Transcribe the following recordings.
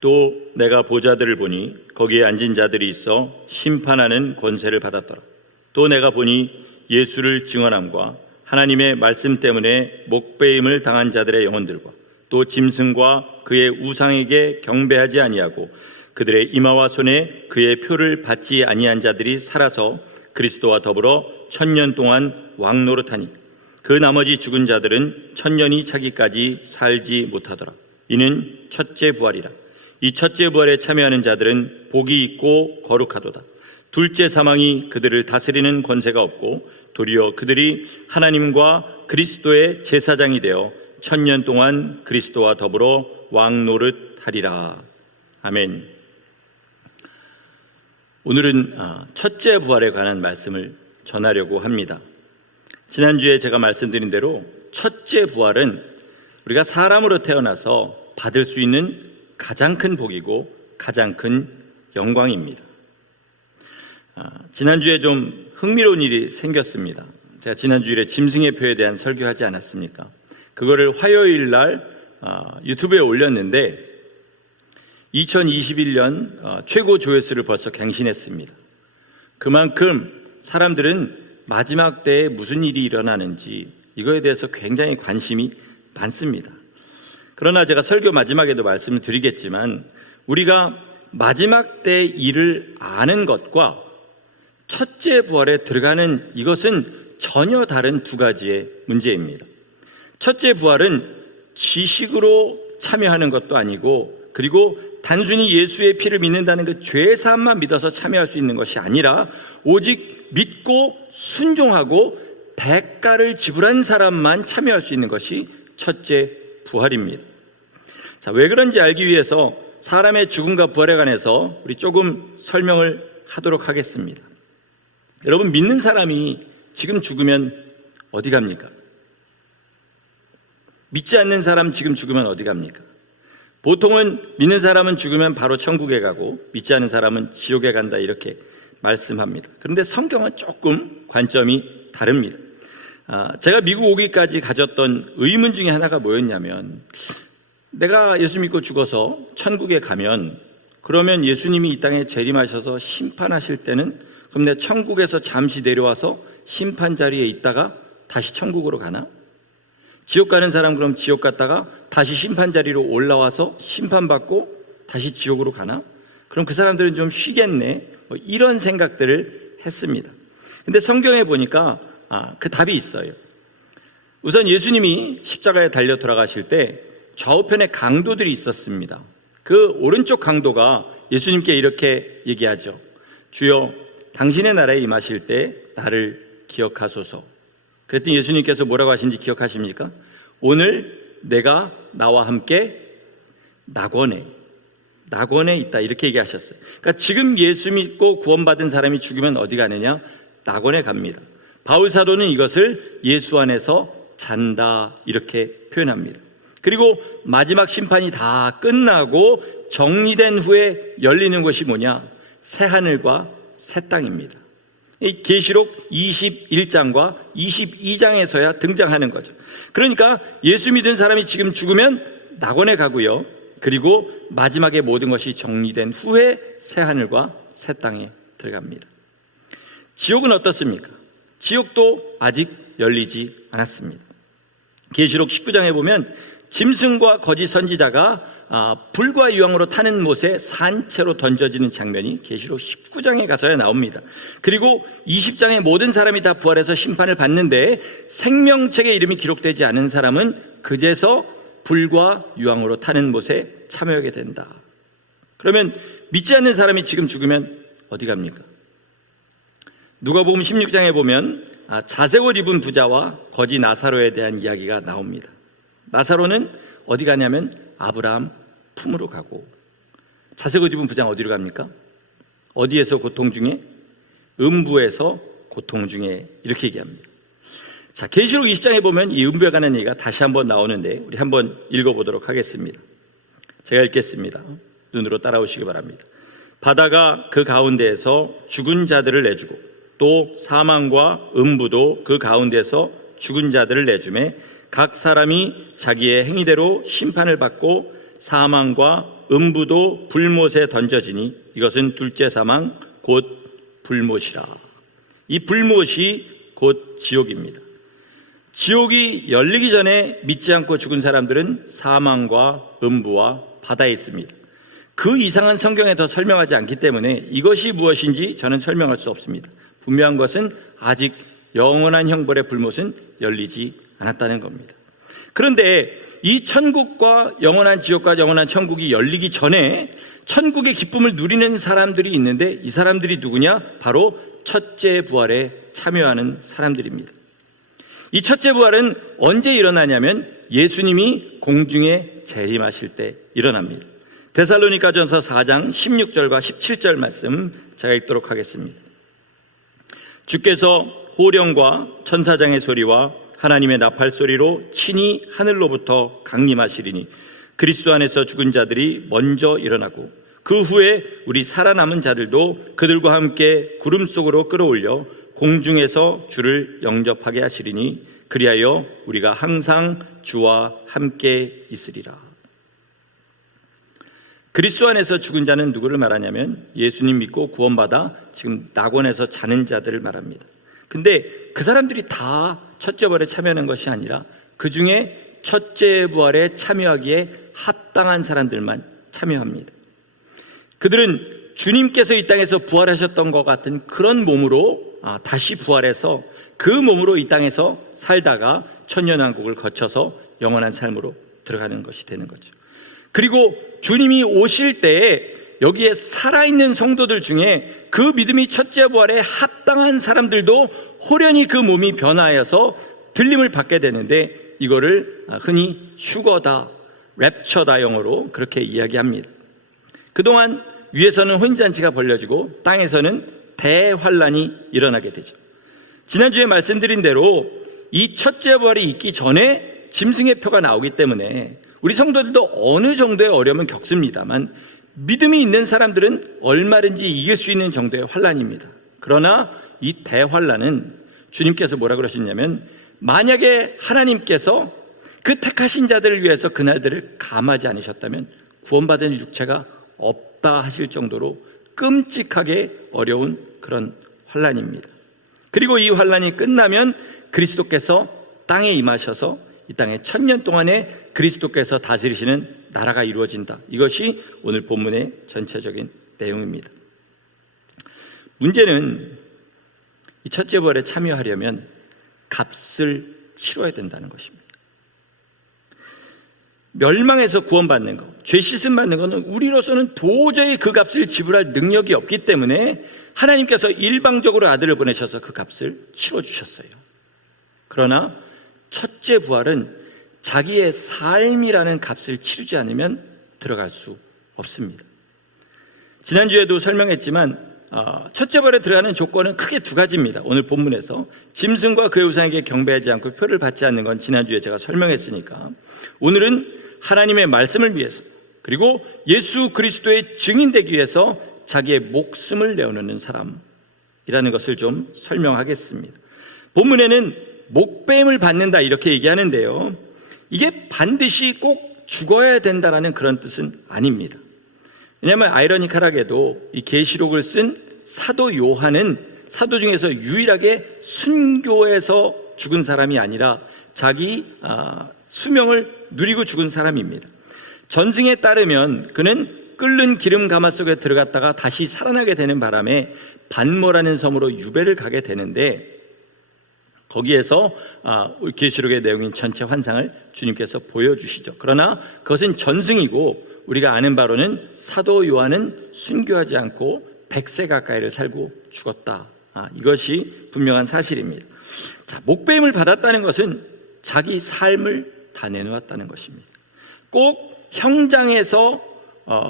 또 내가 보좌들을 보니 거기에 앉은 자들이 있어 심판하는 권세를 받았더라. 또 내가 보니 예수를 증언함과 하나님의 말씀 때문에 목배임을 당한 자들의 영혼들과 또 짐승과 그의 우상에게 경배하지 아니하고 그들의 이마와 손에 그의 표를 받지 아니한 자들이 살아서 그리스도와 더불어 1000년 동안 왕노릇하니 그 나머지 죽은 자들은 1000년이 차기까지 살지 못하더라. 이는 첫째 부활이라. 이 첫째 부활에 참여하는 자들은 복이 있고 거룩하도다. 둘째 사망이 그들을 다스리는 권세가 없고 도리어 그들이 하나님과 그리스도의 제사장이 되어 1000년 동안 그리스도와 더불어 왕노릇하리라. 아멘. 오늘은 첫째 부활에 관한 말씀을 전하려고 합니다. 지난주에 제가 말씀드린 대로 첫째 부활은 우리가 사람으로 태어나서 받을 수 있는 가장 큰 복이고 가장 큰 영광입니다. 지난주에 좀 흥미로운 일이 생겼습니다. 제가 지난주에 짐승의 표에 대한 설교하지 않았습니까? 그거를 화요일 날 유튜브에 올렸는데 2021년 최고 조회수를 벌써 갱신했습니다. 그만큼 사람들은 마지막 때에 무슨 일이 일어나는지 이거에 대해서 굉장히 관심이 많습니다. 그러나 제가 설교 마지막에도 말씀을 드리겠지만 우리가 마지막 때 일을 아는 것과 첫째 부활에 들어가는 이것은 전혀 다른 두 가지의 문제입니다. 첫째 부활은 지식으로 참여하는 것도 아니고 그리고 단순히 예수의 피를 믿는다는 그 죄사함만 믿어서 참여할 수 있는 것이 아니라 오직 믿고 순종하고 대가를 지불한 사람만 참여할 수 있는 것이 첫째 부활입니다. 자, 왜 그런지 알기 위해서 사람의 죽음과 부활에 관해서 우리 조금 설명을 하도록 하겠습니다. 여러분, 믿는 사람이 지금 죽으면 어디 갑니까? 믿지 않는 사람 지금 죽으면 어디 갑니까? 보통은 믿는 사람은 죽으면 바로 천국에 가고 믿지 않는 사람은 지옥에 간다 이렇게 말씀합니다. 그런데 성경은 조금 관점이 다릅니다. 제가 미국 오기까지 가졌던 의문 중에 하나가 뭐였냐면 내가 예수 믿고 죽어서 천국에 가면 그러면 예수님이 이 땅에 재림하셔서 심판하실 때는 그럼 내가 천국에서 잠시 내려와서 심판 자리에 있다가 다시 천국으로 가나? 지옥 가는 사람 그럼 지옥 갔다가 다시 심판 자리로 올라와서 심판받고 다시 지옥으로 가나? 그럼 그 사람들은 좀 쉬겠네. 이런 생각들을 했습니다. 근데 성경에 보니까 그 답이 있어요. 우선 예수님이 십자가에 달려 돌아가실 때 좌우편에 강도들이 있었습니다. 그 오른쪽 강도가 예수님께 이렇게 얘기하죠. 주여, 당신의 나라에 임하실 때 나를 기억하소서. 그랬더니 예수님께서 뭐라고 하신지 기억하십니까? 오늘 내가 나와 함께 낙원에 있다 이렇게 얘기하셨어요. 그러니까 지금 예수 믿고 구원받은 사람이 죽으면 어디 가느냐? 낙원에 갑니다. 바울 사도는 이것을 예수 안에서 잔다 이렇게 표현합니다. 그리고 마지막 심판이 다 끝나고 정리된 후에 열리는 것이 뭐냐? 새하늘과 새 땅입니다. 이 계시록 21장과 22장에서야 등장하는 거죠. 그러니까 예수 믿은 사람이 지금 죽으면 낙원에 가고요. 그리고 마지막에 모든 것이 정리된 후에 새하늘과 새 땅에 들어갑니다. 지옥은 어떻습니까? 지옥도 아직 열리지 않았습니다. 계시록 19장에 보면 짐승과 거짓 선지자가 불과 유황으로 타는 못에 산채로 던져지는 장면이 계시록 19장에 가서야 나옵니다. 그리고 20장에 모든 사람이 다 부활해서 심판을 받는데 생명책에 이름이 기록되지 않은 사람은 그제서 불과 유황으로 타는 못에 참여하게 된다. 그러면 믿지 않는 사람이 지금 죽으면 어디 갑니까? 누가복음 16장에 보면 자색옷 입은 부자와 거지 나사로에 대한 이야기가 나옵니다. 나사로는 어디 가냐면 아브라함 품으로 가고, 자색옷 입은 부자는 어디로 갑니까? 어디에서 고통 중에? 음부에서 고통 중에 이렇게 얘기합니다. 자, 계시록 20장에 보면 이 음부에 관한 얘기가 다시 한번 나오는데 우리 한번 읽어보도록 하겠습니다. 제가 읽겠습니다. 눈으로 따라오시기 바랍니다. 바다가 그 가운데에서 죽은 자들을 내주고 또 사망과 음부도 그 가운데서 죽은 자들을 내주매 각 사람이 자기의 행위대로 심판을 받고 사망과 음부도 불못에 던져지니 이것은 둘째 사망 곧 불못이라. 이 불못이 곧 지옥입니다. 지옥이 열리기 전에 믿지 않고 죽은 사람들은 사망과 음부와 바다에 있습니다. 그 이상한 성경에 더 설명하지 않기 때문에 이것이 무엇인지 저는 설명할 수 없습니다. 분명한 것은 아직 영원한 형벌의 불못은 열리지 않았다는 겁니다. 그런데 이 천국과 영원한 지옥과 영원한 천국이 열리기 전에 천국의 기쁨을 누리는 사람들이 있는데 이 사람들이 누구냐? 바로 첫째 부활에 참여하는 사람들입니다. 이 첫째 부활은 언제 일어나냐면 예수님이 공중에 재림하실 때 일어납니다. 데살로니가전서 4장 16절과 17절 말씀 제가 읽도록 하겠습니다. 주께서 호령과 천사장의 소리와 하나님의 나팔 소리로 친히 하늘로부터 강림하시리니 그리스도 안에서 죽은 자들이 먼저 일어나고 그 후에 우리 살아남은 자들도 그들과 함께 구름 속으로 끌어올려 공중에서 주를 영접하게 하시리니 그리하여 우리가 항상 주와 함께 있으리라. 그리스도 안에서 죽은 자는 누구를 말하냐면 예수님 믿고 구원받아 지금 낙원에서 자는 자들을 말합니다. 근데 그 사람들이 다 첫째 부활에 참여하는 것이 아니라 그 중에 첫째 부활에 참여하기에 합당한 사람들만 참여합니다. 그들은 주님께서 이 땅에서 부활하셨던 것 같은 그런 몸으로 다시 부활해서 그 몸으로 이 땅에서 살다가 천년왕국을 거쳐서 영원한 삶으로 들어가는 것이 되는 거죠. 그리고 주님이 오실 때에 여기에 살아있는 성도들 중에 그 믿음이 첫째 부활에 합당한 사람들도 호련히 그 몸이 변화하여서 들림을 받게 되는데 이거를 흔히 휴거다, 랩처다 영어로 그렇게 이야기합니다. 그동안 위에서는 혼인잔치가 벌려지고 땅에서는 대환란이 일어나게 되죠. 지난주에 말씀드린 대로 이 첫째 부활이 있기 전에 짐승의 표가 나오기 때문에 우리 성도들도 어느 정도의 어려움은 겪습니다만 믿음이 있는 사람들은 얼마든지 이길 수 있는 정도의 환란입니다. 그러나 이 대환란은 주님께서 뭐라 그러셨냐면 만약에 하나님께서 그 택하신 자들을 위해서 그날들을 감하지 않으셨다면 구원받은 육체가 없다 하실 정도로 끔찍하게 어려운 그런 환란입니다. 그리고 이 환란이 끝나면 그리스도께서 땅에 임하셔서 이 땅에 1000년 동안에 그리스도께서 다스리시는 나라가 이루어진다. 이것이 오늘 본문의 전체적인 내용입니다. 문제는 이 첫째 부활에 참여하려면 값을 치러야 된다는 것입니다. 멸망에서 구원받는 것, 죄 씻음 받는 것은 우리로서는 도저히 그 값을 지불할 능력이 없기 때문에 하나님께서 일방적으로 아들을 보내셔서 그 값을 치러주셨어요. 그러나 첫째 부활은 자기의 삶이라는 값을 치르지 않으면 들어갈 수 없습니다. 지난주에도 설명했지만 첫째 부활에 들어가는 조건은 크게 두 가지입니다. 오늘 본문에서 짐승과 그의 우상에게 경배하지 않고 표를 받지 않는 건 지난주에 제가 설명했으니까 오늘은 하나님의 말씀을 위해서 그리고 예수 그리스도의 증인되기 위해서 자기의 목숨을 내어놓는 사람이라는 것을 좀 설명하겠습니다. 본문에는 목배임을 받는다 이렇게 얘기하는데요, 이게 반드시 꼭 죽어야 된다라는 그런 뜻은 아닙니다. 왜냐하면 아이러니컬하게도 이 계시록을 쓴 사도 요한은 사도 중에서 유일하게 순교해서 죽은 사람이 아니라 자기 수명을 누리고 죽은 사람입니다. 전승에 따르면 그는 끓는 기름 가마 속에 들어갔다가 다시 살아나게 되는 바람에 반모라는 섬으로 유배를 가게 되는데 거기에서 계시록의 내용인 전체 환상을 주님께서 보여주시죠. 그러나 그것은 전승이고 우리가 아는 바로는 사도 요한은 순교하지 않고 100세 가까이를 살고 죽었다. 이것이 분명한 사실입니다. 자, 목배임을 받았다는 것은 자기 삶을 다 내놓았다는 것입니다. 꼭 형장에서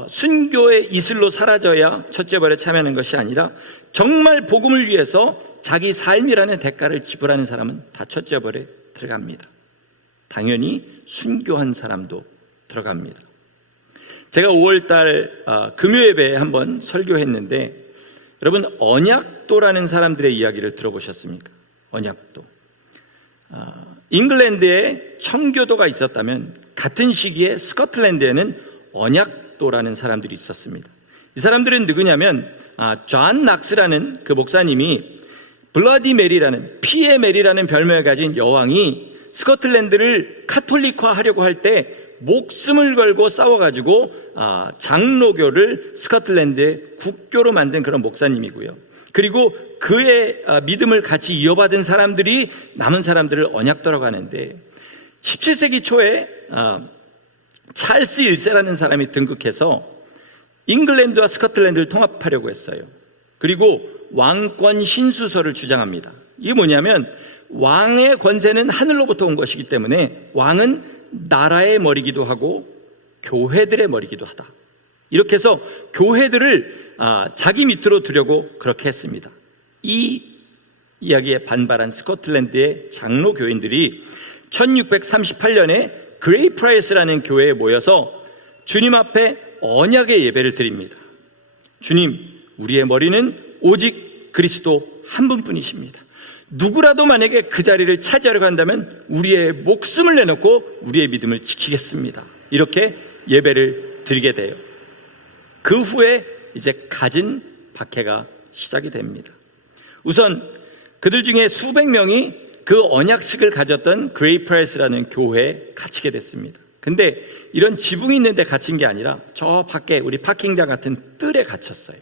순교의 이슬로 사라져야 첫째 부활에 참여하는 것이 아니라 정말 복음을 위해서 자기 삶이라는 대가를 지불하는 사람은 다 첫째 부활에 들어갑니다. 당연히 순교한 사람도 들어갑니다. 제가 5월달 금요예배에 한번 설교했는데 여러분 언약도라는 사람들의 이야기를 들어보셨습니까? 언약도. 잉글랜드에 청교도가 있었다면 같은 시기에 스코틀랜드에는 언약도라는 언약도라는 사람들이 있었습니다. 이 사람들은 누구냐면 존 낙스라는 그 목사님이 블러디 메리라는 피의 메리라는 별명을 가진 여왕이 스코틀랜드를 카톨릭화하려고 할 때 목숨을 걸고 싸워가지고 장로교를 스코틀랜드의 국교로 만든 그런 목사님이고요. 그리고 그의 믿음을 같이 이어받은 사람들이 남은 사람들을 언약도라고 하는데 17세기 초에 찰스 1세라는 사람이 등극해서 잉글랜드와 스코틀랜드를 통합하려고 했어요. 그리고 왕권 신수설을 주장합니다. 이게 뭐냐면 왕의 권세는 하늘로부터 온 것이기 때문에 왕은 나라의 머리기도 하고 교회들의 머리기도 하다. 이렇게 해서 교회들을 자기 밑으로 두려고 그렇게 했습니다. 이 이야기에 반발한 스코틀랜드의 장로 교인들이 1638년에 그레이 프라이스라는 교회에 모여서 주님 앞에 언약의 예배를 드립니다. 주님, 우리의 머리는 오직 그리스도 한 분뿐이십니다. 누구라도 만약에 그 자리를 차지하려고 한다면 우리의 목숨을 내놓고 우리의 믿음을 지키겠습니다. 이렇게 예배를 드리게 돼요. 그 후에 이제 갖은 박해가 시작이 됩니다. 우선 그들 중에 수백 명이 그 언약식을 가졌던 그레이 프라이스라는 교회에 갇히게 됐습니다. 근데 이런 지붕이 있는데 갇힌 게 아니라 저 밖에 우리 파킹장 같은 뜰에 갇혔어요.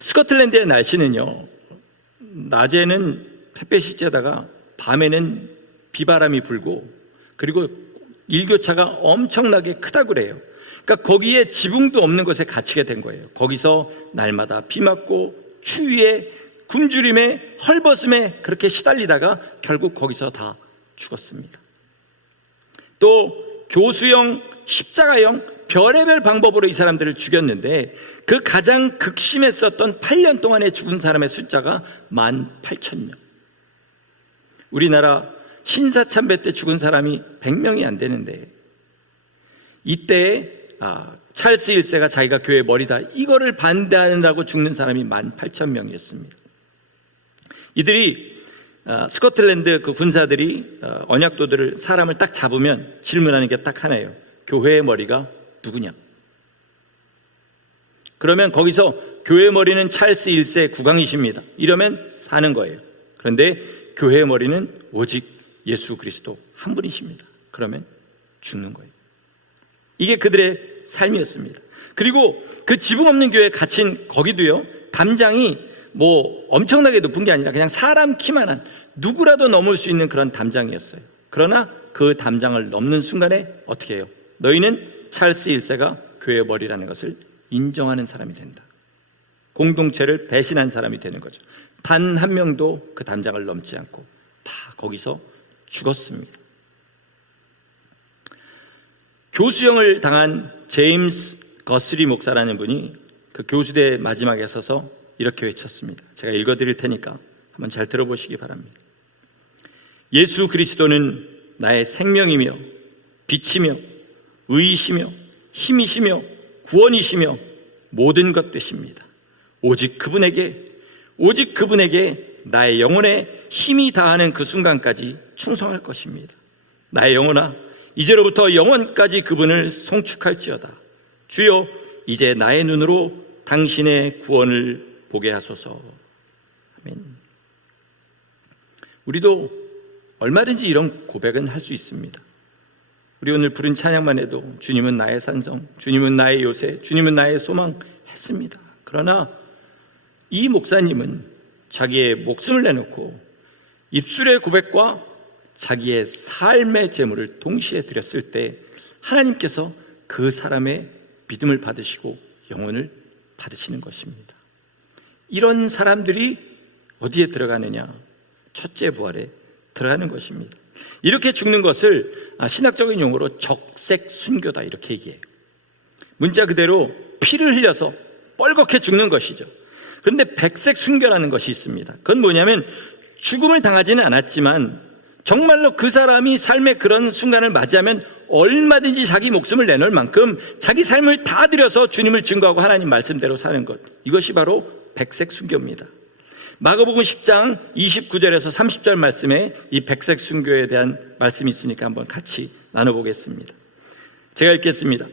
스코틀랜드의 날씨는요, 낮에는 햇볕이 쬐다가 밤에는 비바람이 불고 그리고 일교차가 엄청나게 크다고 그래요. 그러니까 거기에 지붕도 없는 곳에 갇히게 된 거예요. 거기서 날마다 비 맞고 추위에 굶주림에 헐벗음에 그렇게 시달리다가 결국 거기서 다 죽었습니다. 또 교수형, 십자가형 별의별 방법으로 이 사람들을 죽였는데 그 가장 극심했었던 8년 동안에 죽은 사람의 숫자가 18,000명. 우리나라 신사참배 때 죽은 사람이 100명이 안 되는데 이때 찰스 1세가 자기가 교회 머리다 이거를 반대하느라고 죽는 사람이 18,000명이었습니다. 이들이 스코틀랜드 그 군사들이 언약도들을 사람을 딱 잡으면 질문하는 게 딱 하나예요. 교회의 머리가 누구냐? 그러면 거기서 교회의 머리는 찰스 1세 국왕이십니다. 이러면 사는 거예요. 그런데 교회의 머리는 오직 예수 그리스도 한 분이십니다. 그러면 죽는 거예요. 이게 그들의 삶이었습니다. 그리고 그 지붕 없는 교회에 갇힌 거기도요, 담장이 뭐 엄청나게 높은 게 아니라 그냥 사람 키만한 누구라도 넘을 수 있는 그런 담장이었어요. 그러나 그 담장을 넘는 순간에 어떻게 해요? 너희는 찰스 1세가 교회의 머리라는 것을 인정하는 사람이 된다. 공동체를 배신한 사람이 되는 거죠. 단 한 명도 그 담장을 넘지 않고 다 거기서 죽었습니다. 교수형을 당한 제임스 거스리 목사라는 분이 그 교수대 마지막에 서서 이렇게 외쳤습니다. 제가 읽어드릴 테니까 한번 잘 들어보시기 바랍니다. 예수 그리스도는 나의 생명이며 빛이며 의이시며 힘이시며 구원이시며 모든 것 되십니다. 오직 그분에게 나의 영혼에 힘이 다하는 그 순간까지 충성할 것입니다. 나의 영혼아, 이제로부터 영원까지 그분을 송축할지어다. 주여, 이제 나의 눈으로 당신의 구원을 보게 하소서. 아멘. 우리도 얼마든지 이런 고백은 할 수 있습니다. 우리 오늘 부른 찬양만 해도 주님은 나의 산성, 주님은 나의 요새, 주님은 나의 소망 했습니다. 그러나 이 목사님은 자기의 목숨을 내놓고 입술의 고백과 자기의 삶의 제물을 동시에 드렸을 때 하나님께서 그 사람의 믿음을 받으시고 영혼을 받으시는 것입니다. 이런 사람들이 어디에 들어가느냐? 첫째 부활에 들어가는 것입니다. 이렇게 죽는 것을 신학적인 용어로 적색 순교다 이렇게 얘기해요. 문자 그대로 피를 흘려서 뻘겋게 죽는 것이죠. 그런데 백색 순교라는 것이 있습니다. 그건 뭐냐면 죽음을 당하지는 않았지만 정말로 그 사람이 삶의 그런 순간을 맞이하면 얼마든지 자기 목숨을 내놓을 만큼 자기 삶을 다 들여서 주님을 증거하고 하나님 말씀대로 사는 것, 이것이 바로 백색 순교입니다. 마가복음 10장 29절에서 30절 말씀에 이 백색 순교에 대한 말씀이 있으니까 한번 같이 나눠보겠습니다. 제가 읽겠습니다.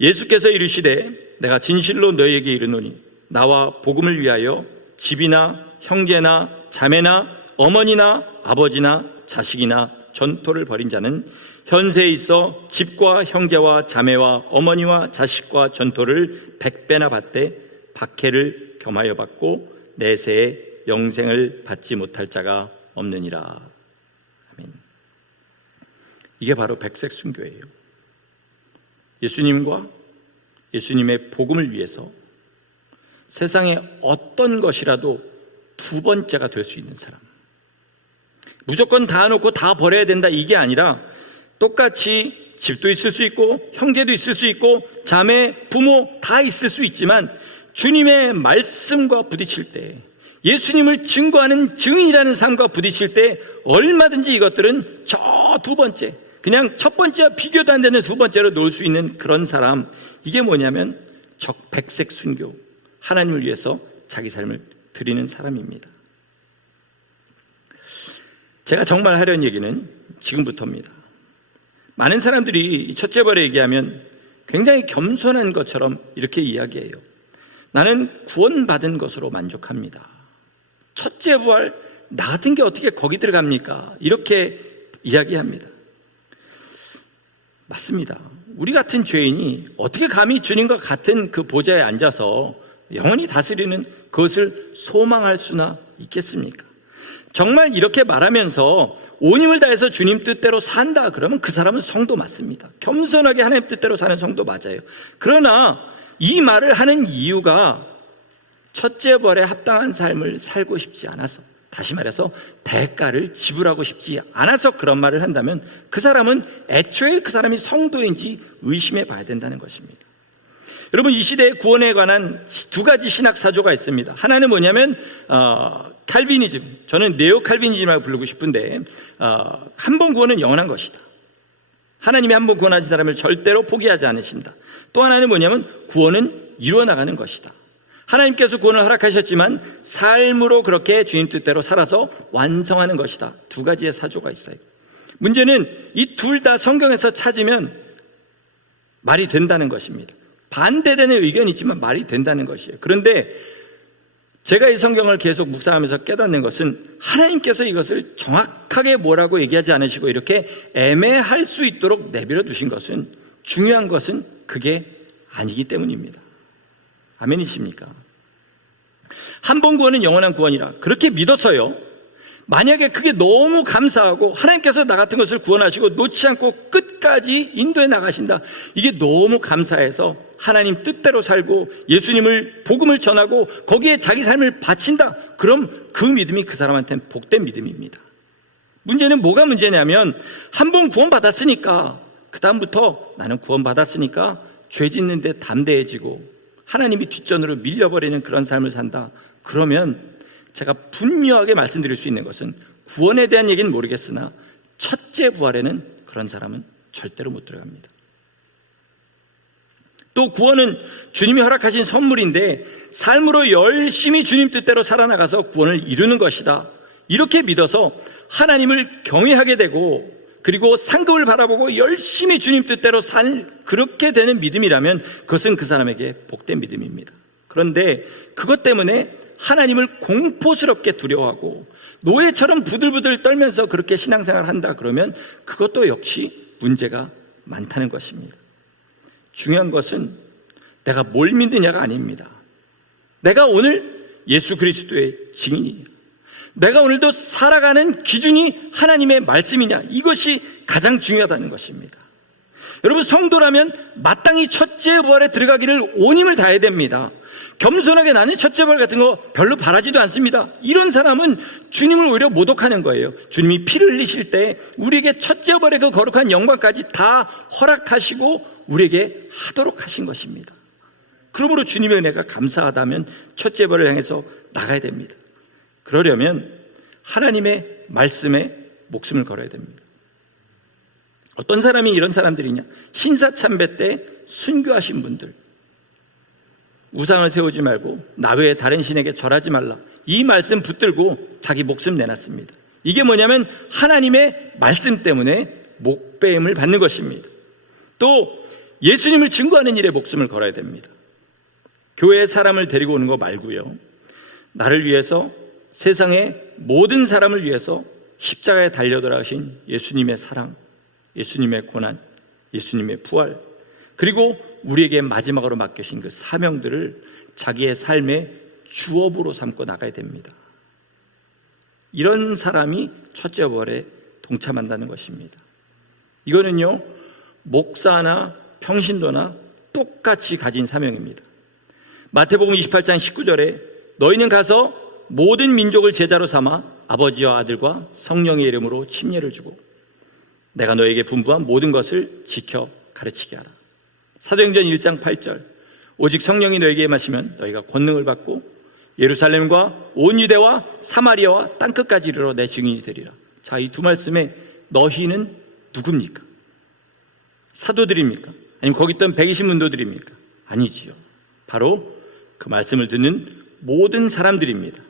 예수께서 이르시되 내가 진실로 너희에게 이르노니 나와 복음을 위하여 집이나 형제나 자매나 어머니나 아버지나 자식이나 전토를 벌인 자는 현세에 있어 집과 형제와 자매와 어머니와 자식과 전토를 100배나 받되 박해를 겸하여 받고 내세에 영생을 받지 못할 자가 없느니라. 아멘. 이게 바로 백색 순교예요. 예수님과 예수님의 복음을 위해서 세상에 어떤 것이라도 두 번째가 될 수 있는 사람, 무조건 다 놓고 다 버려야 된다 이게 아니라 똑같이 집도 있을 수 있고 형제도 있을 수 있고 자매, 부모 다 있을 수 있지만 주님의 말씀과 부딪힐 때, 예수님을 증거하는 증인이라는 삶과 부딪힐 때 얼마든지 이것들은 저 두 번째, 그냥 첫 번째와 비교도 안 되는 두 번째로 놓을 수 있는 그런 사람, 이게 뭐냐면 백색 순교, 하나님을 위해서 자기 삶을 드리는 사람입니다. 제가 정말 하려는 얘기는 지금부터입니다. 많은 사람들이 첫째 부활을 얘기하면 굉장히 겸손한 것처럼 이렇게 이야기해요. 나는 구원받은 것으로 만족합니다. 첫째 부활, 나 같은 게 어떻게 거기 들어갑니까? 이렇게 이야기합니다. 맞습니다. 우리 같은 죄인이 어떻게 감히 주님과 같은 그 보좌에 앉아서 영원히 다스리는 그것을 소망할 수나 있겠습니까? 정말 이렇게 말하면서 온 힘을 다해서 주님 뜻대로 산다 그러면 그 사람은 성도 맞습니다. 겸손하게 하나님 뜻대로 사는 성도 맞아요. 그러나 이 말을 하는 이유가 첫째 부활에 합당한 삶을 살고 싶지 않아서, 다시 말해서 대가를 지불하고 싶지 않아서 그런 말을 한다면 그 사람은 애초에 그 사람이 성도인지 의심해 봐야 된다는 것입니다. 여러분, 이 시대에 구원에 관한 두 가지 신학 사조가 있습니다. 하나는 뭐냐면 칼비니즘, 저는 네오 칼비니즘이라고 부르고 싶은데 한 번 구원은 영원한 것이다. 하나님이 한 번 구원하신 사람을 절대로 포기하지 않으신다. 또 하나는 뭐냐면 구원은 이루어나가는 것이다. 하나님께서 구원을 허락하셨지만 삶으로 그렇게 주님 뜻대로 살아서 완성하는 것이다. 두 가지의 사조가 있어요. 문제는 이 둘 다 성경에서 찾으면 말이 된다는 것입니다. 반대되는 의견이 있지만 말이 된다는 것이에요. 그런데 제가 이 성경을 계속 묵상하면서 깨닫는 것은 하나님께서 이것을 정확하게 뭐라고 얘기하지 않으시고 이렇게 애매할 수 있도록 내버려 두신 것은, 중요한 것은 그게 아니기 때문입니다. 아멘이십니까? 한 번 구원은 영원한 구원이라 그렇게 믿어서요, 만약에 그게 너무 감사하고 하나님께서 나 같은 것을 구원하시고 놓지 않고 끝까지 인도해 나가신다, 이게 너무 감사해서 하나님 뜻대로 살고 예수님을 복음을 전하고 거기에 자기 삶을 바친다, 그럼 그 믿음이 그 사람한테는 복된 믿음입니다. 문제는 뭐가 문제냐면 한 번 구원받았으니까 그 다음부터 나는 구원받았으니까 죄 짓는데 담대해지고 하나님이 뒷전으로 밀려버리는 그런 삶을 산다. 그러면 제가 분명하게 말씀드릴 수 있는 것은 구원에 대한 얘기는 모르겠으나 첫째 부활에는 그런 사람은 절대로 못 들어갑니다. 또 구원은 주님이 허락하신 선물인데 삶으로 열심히 주님 뜻대로 살아나가서 구원을 이루는 것이다, 이렇게 믿어서 하나님을 경외하게 되고 그리고 상급을 바라보고 열심히 주님 뜻대로 살, 그렇게 되는 믿음이라면 그것은 그 사람에게 복된 믿음입니다. 그런데 그것 때문에 하나님을 공포스럽게 두려워하고 노예처럼 부들부들 떨면서 그렇게 신앙생활을 한다 그러면 그것도 역시 문제가 많다는 것입니다. 중요한 것은 내가 뭘 믿느냐가 아닙니다. 내가 오늘 예수 그리스도의 증인이냐, 내가 오늘도 살아가는 기준이 하나님의 말씀이냐, 이것이 가장 중요하다는 것입니다. 여러분, 성도라면 마땅히 첫째 부활에 들어가기를 온 힘을 다해야 됩니다. 겸손하게 나는 첫째 부활 같은 거 별로 바라지도 않습니다, 이런 사람은 주님을 오히려 모독하는 거예요. 주님이 피를 흘리실 때 우리에게 첫째 부활의 그 거룩한 영광까지 다 허락하시고 우리에게 하도록 하신 것입니다. 그러므로 주님의 은혜가 감사하다면 첫째 부활을 향해서 나가야 됩니다. 그러려면 하나님의 말씀에 목숨을 걸어야 됩니다. 어떤 사람이 이런 사람들이냐, 신사참배 때 순교하신 분들, 우상을 세우지 말고 나 외에 다른 신에게 절하지 말라, 이 말씀 붙들고 자기 목숨 내놨습니다. 이게 뭐냐면 하나님의 말씀 때문에 목배임을 받는 것입니다. 또 예수님을 증거하는 일에 목숨을 걸어야 됩니다. 교회에 사람을 데리고 오는 거 말고요, 나를 위해서, 세상의 모든 사람을 위해서 십자가에 달려 돌아가신 예수님의 사랑, 예수님의 고난, 예수님의 부활, 그리고 우리에게 마지막으로 맡기신 그 사명들을 자기의 삶의 주업으로 삼고 나가야 됩니다. 이런 사람이 첫째 부활에 동참한다는 것입니다. 이거는요, 목사나 평신도나 똑같이 가진 사명입니다. 마태복음 28장 19절에 너희는 가서 모든 민족을 제자로 삼아 아버지와 아들과 성령의 이름으로 침례를 주고 내가 너에게 분부한 모든 것을 지켜 가르치게 하라. 사도행전 1장 8절 오직 성령이 너에게 임하시면 너희가 권능을 받고 예루살렘과 온 유대와 사마리아와 땅끝까지 이르러 내 증인이 되리라. 자, 이 두 말씀에 너희는 누굽니까? 사도들입니까? 아니면 거기 있던 120문도들입니까? 아니지요. 바로 그 말씀을 듣는 모든 사람들입니다.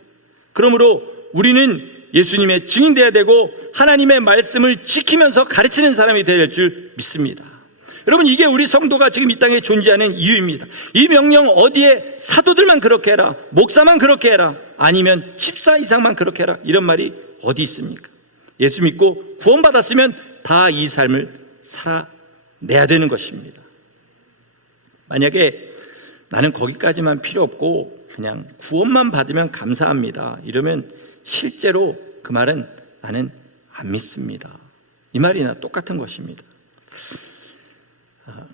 그러므로 우리는 예수님의 증인되어야 되고 하나님의 말씀을 지키면서 가르치는 사람이 되어야 될 줄 믿습니다. 여러분, 이게 우리 성도가 지금 이 땅에 존재하는 이유입니다. 이 명령 어디에 사도들만 그렇게 해라, 목사만 그렇게 해라, 아니면 집사 이상만 그렇게 해라, 이런 말이 어디 있습니까? 예수 믿고 구원받았으면 다 이 삶을 살아내야 되는 것입니다. 만약에 나는 거기까지만 필요 없고 그냥 구원만 받으면 감사합니다, 이러면 실제로 그 말은 나는 안 믿습니다, 이 말이나 똑같은 것입니다.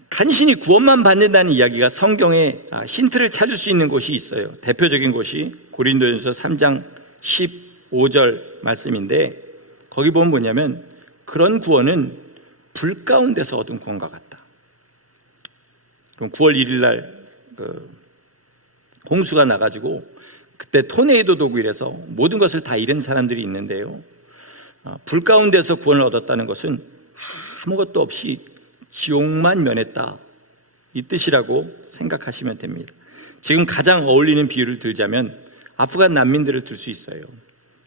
간신히 구원만 받는다는 이야기가 성경에 힌트를 찾을 수 있는 곳이 있어요. 대표적인 곳이 고린도전서 3장 15절 말씀인데, 거기 보면 뭐냐면 그런 구원은 불 가운데서 얻은 구원과 같다. 그럼 9월 1일 날 홍수가 나가지고 그때 토네이도 도고 이래서 모든 것을 다 잃은 사람들이 있는데요, 불 가운데서 구원을 얻었다는 것은 아무것도 없이 지옥만 면했다, 이 뜻이라고 생각하시면 됩니다. 지금 가장 어울리는 비유를 들자면 아프간 난민들을 들 수 있어요.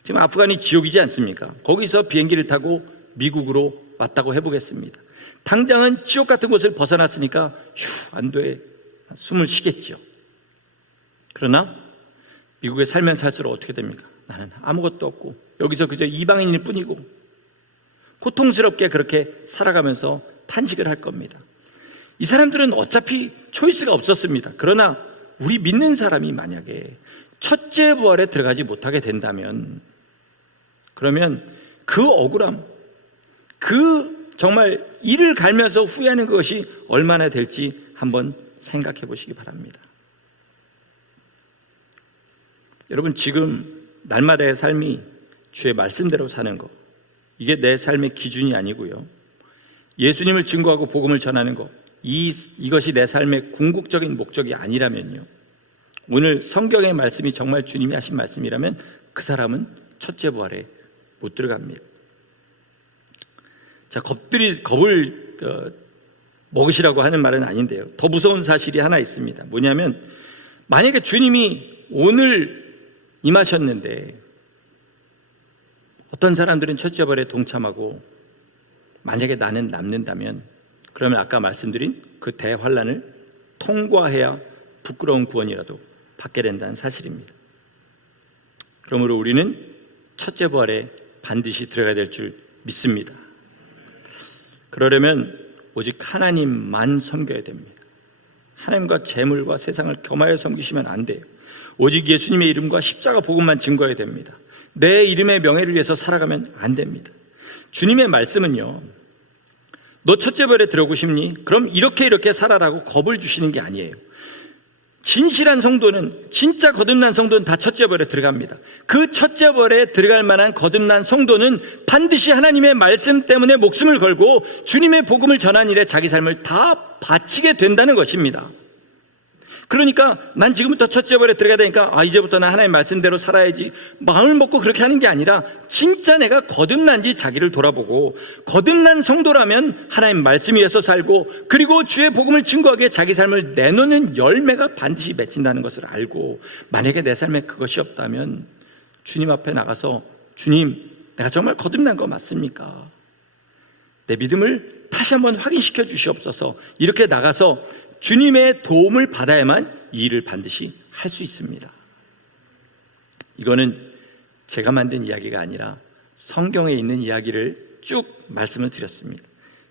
지금 아프간이 지옥이지 않습니까? 거기서 비행기를 타고 미국으로 왔다고 해보겠습니다. 당장은 지옥 같은 곳을 벗어났으니까 안 돼, 숨을 쉬겠죠. 그러나 미국에 살면 살수록 어떻게 됩니까? 나는 아무것도 없고 여기서 그저 이방인일 뿐이고 고통스럽게 그렇게 살아가면서 탄식을 할 겁니다. 이 사람들은 어차피 초이스가 없었습니다. 그러나 우리 믿는 사람이 만약에 첫째 부활에 들어가지 못하게 된다면, 그러면 그 억울함, 그 정말 이를 갈면서 후회하는 것이 얼마나 될지 한번 생각해 보시기 바랍니다. 여러분, 지금 날마다의 삶이 주의 말씀대로 사는 것, 이게 내 삶의 기준이 아니고요, 예수님을 증거하고 복음을 전하는 것, 이것이 내 삶의 궁극적인 목적이 아니라면요, 오늘 성경의 말씀이 정말 주님이 하신 말씀이라면 그 사람은 첫째 부활에 못 들어갑니다. 자, 겁을 먹으시라고 하는 말은 아닌데요, 더 무서운 사실이 하나 있습니다. 뭐냐면 만약에 주님이 오늘 임하셨는데 어떤 사람들은 첫째 부활에 동참하고 만약에 나는 남는다면, 그러면 아까 말씀드린 그 대환란을 통과해야 부끄러운 구원이라도 받게 된다는 사실입니다. 그러므로 우리는 첫째 부활에 반드시 들어가야 될 줄 믿습니다. 그러려면 오직 하나님만 섬겨야 됩니다. 하나님과 재물과 세상을 겸하여 섬기시면 안 돼요. 오직 예수님의 이름과 십자가 복음만 증거해야 됩니다. 내 이름의 명예를 위해서 살아가면 안 됩니다. 주님의 말씀은요, 너 첫째 부활에 들어오고 싶니? 그럼 이렇게 살아라고 겁을 주시는 게 아니에요. 진실한 성도는, 진짜 거듭난 성도는 다 첫째 부활에 들어갑니다. 그 첫째 부활에 들어갈 만한 거듭난 성도는 반드시 하나님의 말씀 때문에 목숨을 걸고 주님의 복음을 전한 일에 자기 삶을 다 바치게 된다는 것입니다. 그러니까 난 지금부터 첫째 부활에 들어가야 되니까 이제부터 나 하나님의 말씀대로 살아야지, 마음을 먹고 그렇게 하는 게 아니라 진짜 내가 거듭난지 자기를 돌아보고, 거듭난 성도라면 하나님 말씀 위에서 살고, 그리고 주의 복음을 증거하기에 자기 삶을 내놓는 열매가 반드시 맺힌다는 것을 알고, 만약에 내 삶에 그것이 없다면 주님 앞에 나가서, 주님, 내가 정말 거듭난 거 맞습니까? 내 믿음을 다시 한번 확인시켜 주시옵소서. 이렇게 나가서 주님의 도움을 받아야만 이 일을 반드시 할 수 있습니다. 이거는 제가 만든 이야기가 아니라 성경에 있는 이야기를 쭉 말씀을 드렸습니다.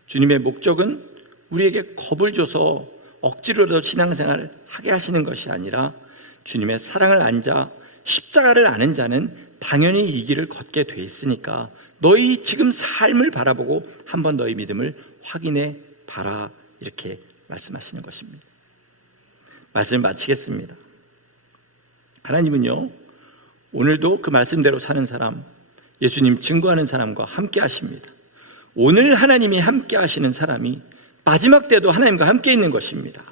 주님의 목적은 우리에게 겁을 줘서 억지로라도 신앙생활을 하게 하시는 것이 아니라 주님의 사랑을 안 자, 십자가를 아는 자는 당연히 이 길을 걷게 돼 있으니까 너희 지금 삶을 바라보고 한번 너희 믿음을 확인해 봐라, 이렇게 말씀하시는 것입니다. 말씀을 마치겠습니다. 하나님은요, 오늘도 그 말씀대로 사는 사람, 예수님 증거하는 사람과 함께 하십니다. 오늘 하나님이 함께 하시는 사람이 마지막 때도 하나님과 함께 있는 것입니다.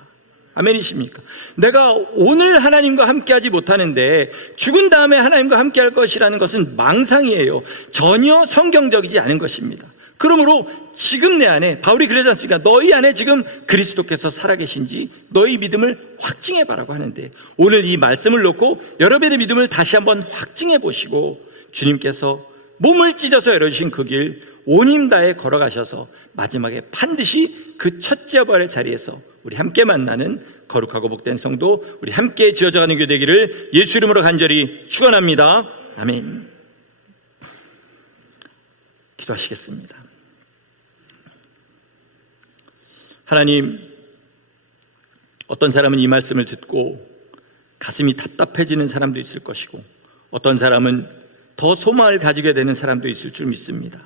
아멘이십니까? 내가 오늘 하나님과 함께 하지 못하는데 죽은 다음에 하나님과 함께 할 것이라는 것은 망상이에요. 전혀 성경적이지 않은 것입니다. 그러므로 지금 내 안에, 바울이 그러지 않습니까? 너희 안에 지금 그리스도께서 살아계신지 너희 믿음을 확증해 봐라고 하는데, 오늘 이 말씀을 놓고 여러분의 믿음을 다시 한번 확증해 보시고 주님께서 몸을 찢어서 열어주신 그 길 온 힘 다해 걸어가셔서 마지막에 반드시 그 첫째 부활의 자리에서 우리 함께 만나는 거룩하고 복된 성도, 우리 함께 지어져가는 교회 되기를 예수 이름으로 간절히 축원합니다. 아멘. 기도하시겠습니다. 하나님, 어떤 사람은 이 말씀을 듣고 가슴이 답답해지는 사람도 있을 것이고, 어떤 사람은 더 소망을 가지게 되는 사람도 있을 줄 믿습니다.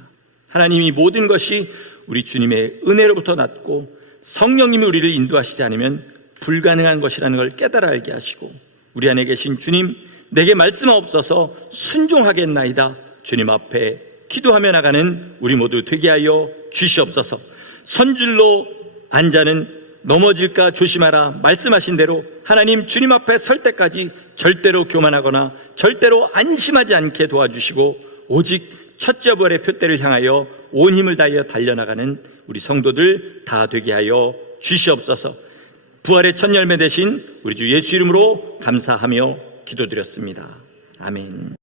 하나님, 이 모든 것이 우리 주님의 은혜로부터 났고 성령님이 우리를 인도하시지 않으면 불가능한 것이라는 걸 깨달아 알게 하시고, 우리 안에 계신 주님, 내게 말씀하옵소서 순종하겠나이다 주님 앞에 기도하며 나가는 우리 모두 되게 하여 주시옵소서. 선줄로 앉아는 넘어질까 조심하라 말씀하신 대로 하나님 주님 앞에 설 때까지 절대로 교만하거나 절대로 안심하지 않게 도와주시고, 오직 첫째 부활의 표대를 향하여 온 힘을 다하여 달려나가는 우리 성도들 다 되게 하여 주시옵소서. 부활의 첫 열매 되신 우리 주 예수 이름으로 감사하며 기도드렸습니다. 아멘.